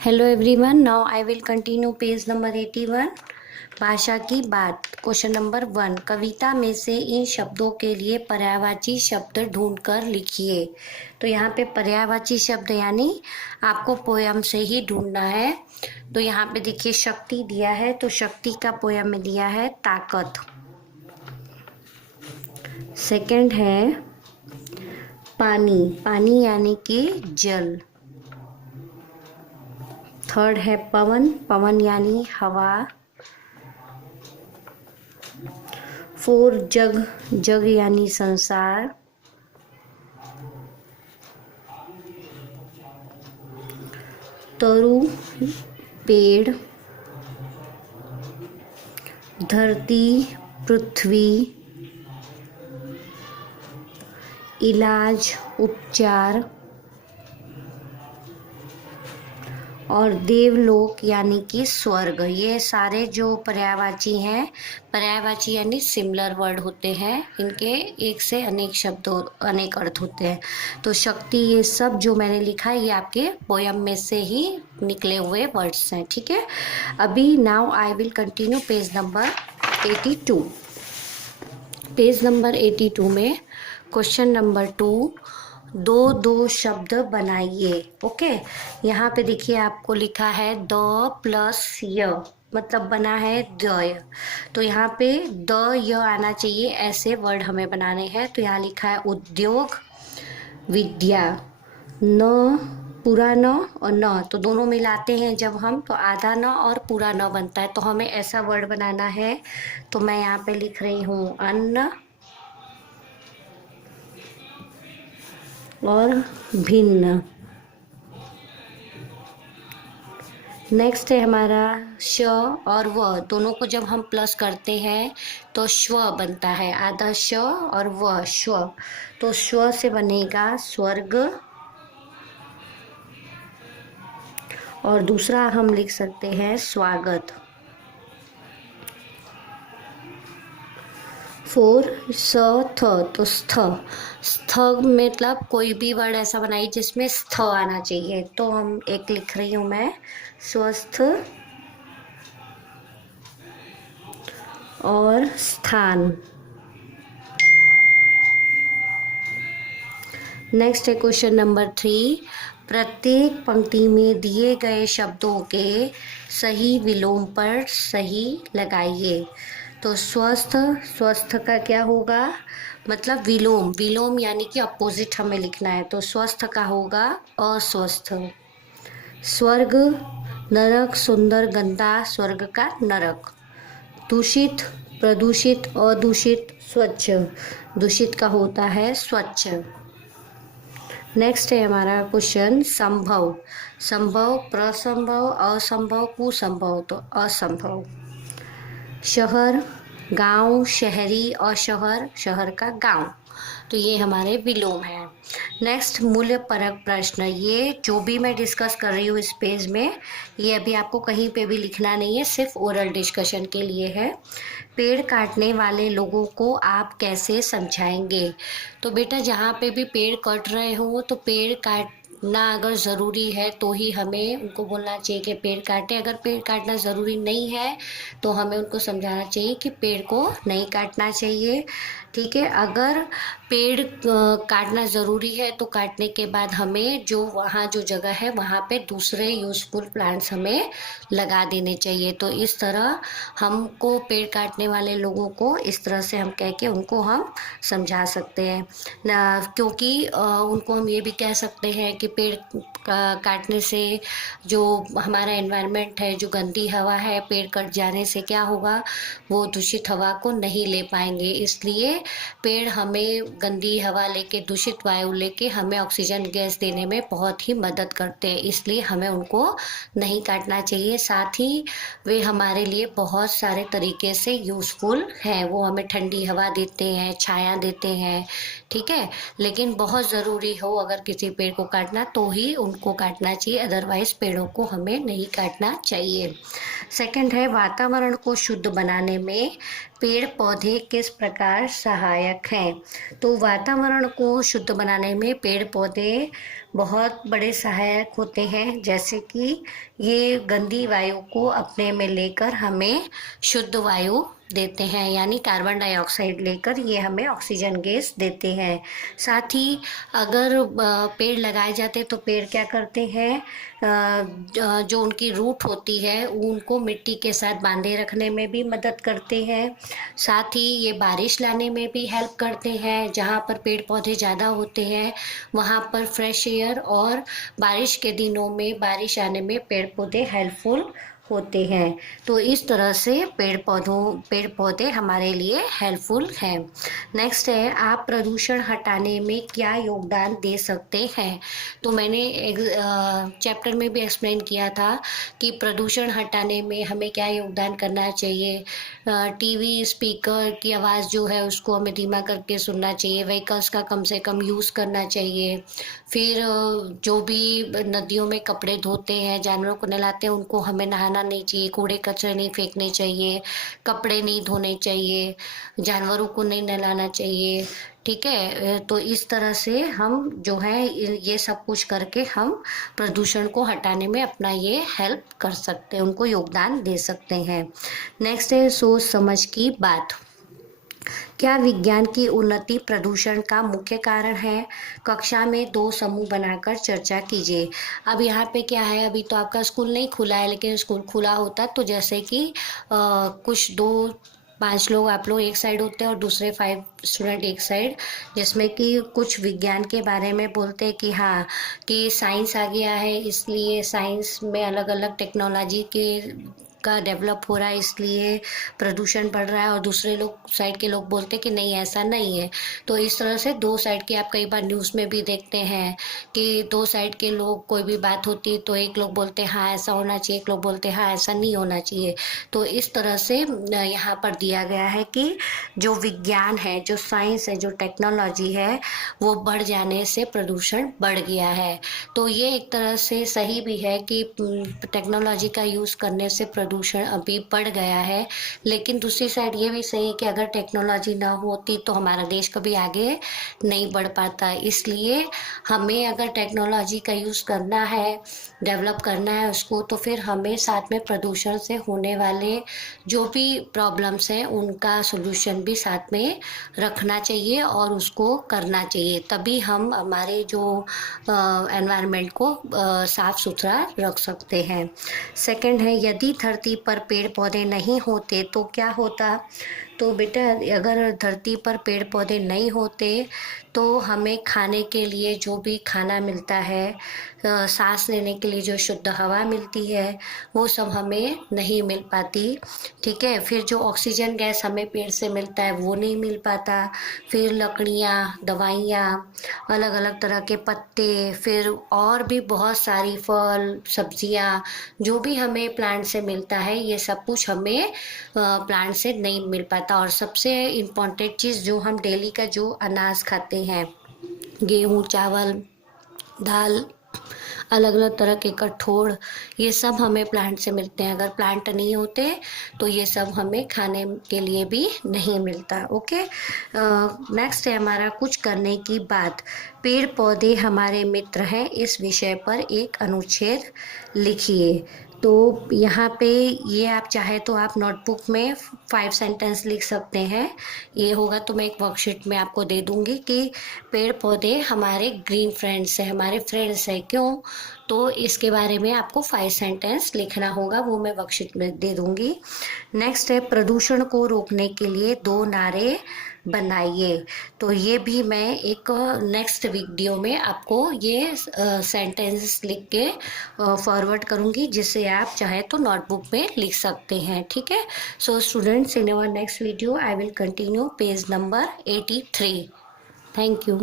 Hello everyone, now I will continue page number 81। भाषा की बात। क्वेश्चन नंबर 1, कविता में से इन शब्दों के लिए पर्यायवाची शब्द ढूंढकर लिखिए। तो यहाँ पे पर्यायवाची शब्द यानी आपको पोयम से ही ढूंढना है। तो यहाँ पे देखिए शक्ति दिया है, तो शक्ति का पोयम में दिया है ताकत। सेकंड है पानी, पानी यानी कि जल। थर्ड है पवन, पवन यानी हवा। फोर जग, जग यानी संसार। तरु पेड़। धरती पृथ्वी। इलाज उपचार। और देवलोक यानी कि स्वर्ग। ये सारे जो पर्यायवाची हैं, पर्यायवाची यानी सिमिलर वर्ड होते हैं, इनके एक से अनेक शब्द अनेक अर्थ होते हैं। तो शक्ति, ये सब जो मैंने लिखा है ये आपके पोयम में से ही निकले हुए वर्ड्स हैं। ठीक है, अभी now I will continue page number 82। Page number 82 में क्वेश्चन नंबर 2, दो दो शब्द बनाइए। ओके, यहाँ पे देखिए आपको लिखा है द प्लस य, मतलब बना है द्वय। तो यहाँ पे द य आना चाहिए, ऐसे वर्ड हमें बनाने हैं। तो यहाँ लिखा है उद्योग, विद्या। न, पूरा न और न, तो दोनों मिलाते हैं जब हम, तो आधा न और पूरा न बनता है। तो हमें ऐसा वर्ड बनाना है। तो मैं यहाँ पे लिख रही हूँ अन्न और भिन्न। नेक्स्ट है हमारा श और व, दोनों को जब हम प्लस करते हैं तो श्व बनता है, आधा श और व, श्व। तो श्व से बनेगा स्वर्ग, और दूसरा हम लिख सकते हैं स्वागत। 4 स थ, तो स्थ, स्थ मतलब कोई भी वर्ड ऐसा बनाइए जिसमें स्थ आना चाहिए। तो हम एक लिख रही हूँ मैं, स्वस्थ और स्थान। नेक्स्ट है क्वेश्चन नंबर 3, प्रत्येक पंक्ति में दिए गए शब्दों के सही विलोम पर सही लगाइए। तो स्वस्थ, स्वस्थ का क्या होगा, मतलब विलोम, विलोम यानी कि अपोजिट हमें लिखना है। तो स्वस्थ का होगा अस्वस्थ। स्वर्ग, नरक, सुंदर, गंदा, स्वर्ग का नरक। दूषित, प्रदूषित, अदूषित, स्वच्छ, दूषित का होता है स्वच्छ। नेक्स्ट है हमारा क्वेश्चन संभव, संभव, प्रसंभव, असंभव, कुसंभव, तो असंभव। शहर, गांव, शहरी और शहर, शहर का गांव। तो ये हमारे विलोम हैं। नेक्स्ट मूल्य परक प्रश्न, ये जो भी मैं डिस्कस कर रही हूँ इस पेज में, ये अभी आपको कहीं पे भी लिखना नहीं है, सिर्फ ओरल डिस्कशन के लिए है। पेड़ काटने वाले लोगों को आप कैसे समझाएंगे। तो बेटा जहाँ पे भी पेड़ कट रहे हो, तो पेड़ काटना अगर ज़रूरी है तो ही हमें उनको बोलना चाहिए कि पेड़ काटें। अगर पेड़ काटना ज़रूरी नहीं है तो हमें उनको समझाना चाहिए कि पेड़ को नहीं काटना चाहिए। ठीक है, अगर पेड़ काटना ज़रूरी है तो काटने के बाद हमें जो वहाँ जो जगह है वहाँ पे दूसरे यूज़फुल प्लांट्स हमें लगा देने चाहिए। तो इस तरह हमको पेड़ काटने वाले लोगों को इस तरह से हम कह के उनको हम समझा सकते हैं ना, क्योंकि उनको हम ये भी कह सकते हैं कि पेड़ काटने से जो हमारा एनवायरनमेंट है, जो गंदी हवा है, पेड़ कट जाने से क्या होगा, वो दूषित हवा को नहीं ले पाएंगे। इसलिए पेड़ हमें गंदी हवा लेके, दूषित वायु लेके हमें ऑक्सीजन गैस देने में बहुत ही मदद करते हैं। इसलिए हमें उनको नहीं काटना चाहिए। साथ ही वे हमारे लिए बहुत सारे तरीके से यूज़फुल हैं। वो हमें ठंडी हवा देते हैं, छाया देते हैं, ठीक है। लेकिन बहुत ज़रूरी हो अगर किसी पेड़ को काटना तो ही उनको काटना चाहिए, अदरवाइज पेड़ों को हमें नहीं काटना चाहिए। सेकंड है, वातावरण को शुद्ध बनाने में पेड़ पौधे किस प्रकार सहायक हैं। तो वातावरण को शुद्ध बनाने में पेड़ पौधे बहुत बड़े सहायक होते हैं, जैसे कि ये गंदी वायु को अपने में लेकर हमें शुद्ध वायु देते हैं, यानी कार्बन डाइऑक्साइड लेकर ये हमें ऑक्सीजन गैस देते हैं। साथ ही अगर पेड़ लगाए जाते तो पेड़ क्या करते हैं, जो उनकी रूट होती है उनको मिट्टी के साथ बांधे रखने में भी मदद करते हैं। साथ ही ये बारिश लाने में भी हेल्प करते हैं, जहाँ पर पेड़ पौधे ज़्यादा होते हैं वहाँ पर फ्रेश एयर और बारिश के दिनों में बारिश आने में पेड़ पौधे हेल्पफुल होते हैं। तो इस तरह से पेड़ पौधे हमारे लिए हेल्पफुल हैं। नेक्स्ट है, आप प्रदूषण हटाने में क्या योगदान दे सकते हैं। तो मैंने एक चैप्टर में भी एक्सप्लेन किया था कि प्रदूषण हटाने में हमें क्या योगदान करना चाहिए। टीवी स्पीकर की आवाज़ जो है उसको हमें धीमा करके सुनना चाहिए, व्हीकल्स का कम से कम यूज़ करना चाहिए। फिर जो भी नदियों में कपड़े धोते हैं, जानवरों को नहलाते हैं, उनको हमें नहाना नहीं चाहिए, कूड़े कचरे नहीं फेंकने चाहिए, कपड़े नहीं धोने चाहिए, जानवरों को नहीं नहलाना चाहिए। ठीक है, तो इस तरह से हम जो है ये सब कुछ करके हम प्रदूषण को हटाने में अपना ये हेल्प कर सकते हैं, उनको योगदान दे सकते हैं। नेक्स्ट है, सोच समझ की बात। क्या विज्ञान की उन्नति प्रदूषण का मुख्य कारण है। कक्षा में 2 समूह बनाकर चर्चा कीजिए। अब यहाँ पे क्या है, अभी तो आपका स्कूल नहीं खुला है, लेकिन स्कूल खुला होता तो जैसे कि कुछ 2-5 लोग आप लोग एक साइड होते हैं और दूसरे 5 स्टूडेंट एक साइड, जिसमें कि कुछ विज्ञान के बारे में बोलते हैं कि हाँ कि साइंस आ गया है, इसलिए साइंस में अलग अलग टेक्नोलॉजी के का डेवलप हो रहा है इसलिए प्रदूषण बढ़ रहा है, और दूसरे लोग साइड के लोग बोलते हैं कि नहीं ऐसा नहीं है। तो इस तरह से 2 साइड के आप कई बार न्यूज़ में भी देखते हैं कि 2 साइड के लोग, कोई भी बात होती है तो एक लोग बोलते हैं हाँ ऐसा होना चाहिए, एक लोग बोलते हैं हाँ ऐसा नहीं होना चाहिए। तो इस तरह से यहाँ पर दिया गया है कि जो विज्ञान है, जो साइंस है, जो टेक्नोलॉजी है, वो बढ़ जाने से प्रदूषण बढ़ गया है। तो ये एक तरह से सही भी है कि टेक्नोलॉजी का यूज़ करने से प्रदूषण अभी बढ़ गया है, लेकिन दूसरी साइड ये भी सही है कि अगर टेक्नोलॉजी ना होती तो हमारा देश कभी आगे नहीं बढ़ पाता। इसलिए हमें अगर टेक्नोलॉजी का यूज़ करना है, डेवलप करना है उसको, तो फिर हमें साथ में प्रदूषण से होने वाले जो भी प्रॉब्लम्स हैं उनका सॉल्यूशन भी साथ में रखना चाहिए और उसको करना चाहिए, तभी हम हमारे जो एनवायरनमेंट को साफ सुथरा रख सकते हैं। सेकंड है, यदि धरती पर पेड़ पौधे नहीं होते तो क्या होता। तो बेटा अगर धरती पर पेड़ पौधे नहीं होते तो हमें खाने के लिए जो भी खाना मिलता है, सांस लेने के लिए जो शुद्ध हवा मिलती है, वो सब हमें नहीं मिल पाती। ठीक है, फिर जो ऑक्सीजन गैस हमें पेड़ से मिलता है वो नहीं मिल पाता। फिर लकड़ियाँ, दवाइयाँ, अलग अलग तरह के पत्ते, फिर और भी बहुत सारी फल सब्जियाँ, जो भी हमें प्लांट से मिलता है, ये सब कुछ हमें प्लांट से नहीं मिल पाता। और सबसे इम्पॉर्टेंट चीज़, जो हम डेली का जो अनाज खाते हैं, गेहूँ, चावल, दाल, अलग अलग तरह के कठोल, ये सब हमें प्लांट से मिलते हैं। अगर प्लांट नहीं होते तो ये सब हमें खाने के लिए भी नहीं मिलता। ओके, नेक्स्ट है हमारा कुछ करने की बात। पेड़ पौधे हमारे मित्र हैं, इस विषय पर एक अनुच्छेद लिखिए। तो यहाँ पे ये आप चाहे तो आप नोटबुक में 5 सेंटेंस लिख सकते हैं। ये होगा तो मैं एक वर्कशीट में आपको दे दूँगी कि पेड़ पौधे हमारे ग्रीन फ्रेंड्स हैं, हमारे फ्रेंड्स हैं। क्यों? तो इसके बारे में आपको 5 सेंटेंस लिखना होगा, वो मैं वर्कशीट में दे दूँगी। नेक्स्ट है, प्रदूषण को रोकने के लिए 2 नारे बनाइए। तो ये भी मैं एक नेक्स्ट वीडियो में आपको ये सेंटेंस लिख के फॉरवर्ड करूँगी, जिससे आप चाहे तो नोटबुक में लिख सकते हैं। ठीक है, so students, in our next video I will continue page number 83। Thank you.